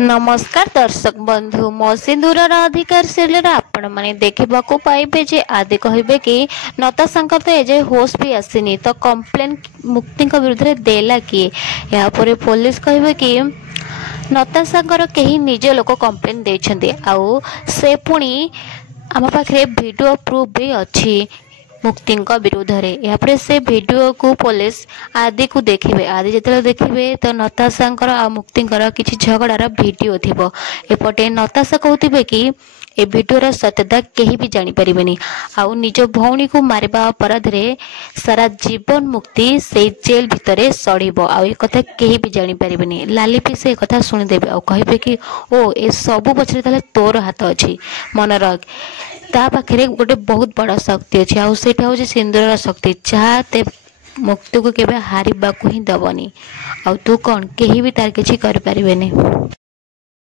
नमस्कार दर्शक बंधु मो सिंदूर अधिकार सिरियल आपण मैंने देखा पाइबे जे आदि कहे कि नताशा तो एजे होश भी आसनी तो कंप्लेन मुक्ति विरुद्ध में देला किए यापर पुलिस कहे कि नताशा कहीं निज लोक कंप्लेन देछंती आउ से पुणी आम पाखे वीडियो प्रूफ भी अच्छी मुक्ति विरुद्ध में यापर से वीडियो को पुलिस आदि को देखिए आदि जो देखिए तो नताशा आ मुक्ति किसी झगड़ार वीडियो थी एपटे नताशा कहते कि ए वीडियोर सत्यता कहीं भी जापर आउ निज भौणी को मारिबा अपराध रे सारा जीवन मुक्ति से जेल भितर सड़ब आथा कहीं भी जापर लाली भी से कथा शुणिदेवे आ कहे कि ओ ए सबू पछरे तोर हाथ अच्छी मन रख ता पाखे गोटे बहुत बड़ा शक्ति अच्छी आउ से सिंदूर शक्ति जहाँ मुक्ति को केवे हारिबा को ही दबनी आ तू कौन कहीं भी तार किसी कर पारिबेनी।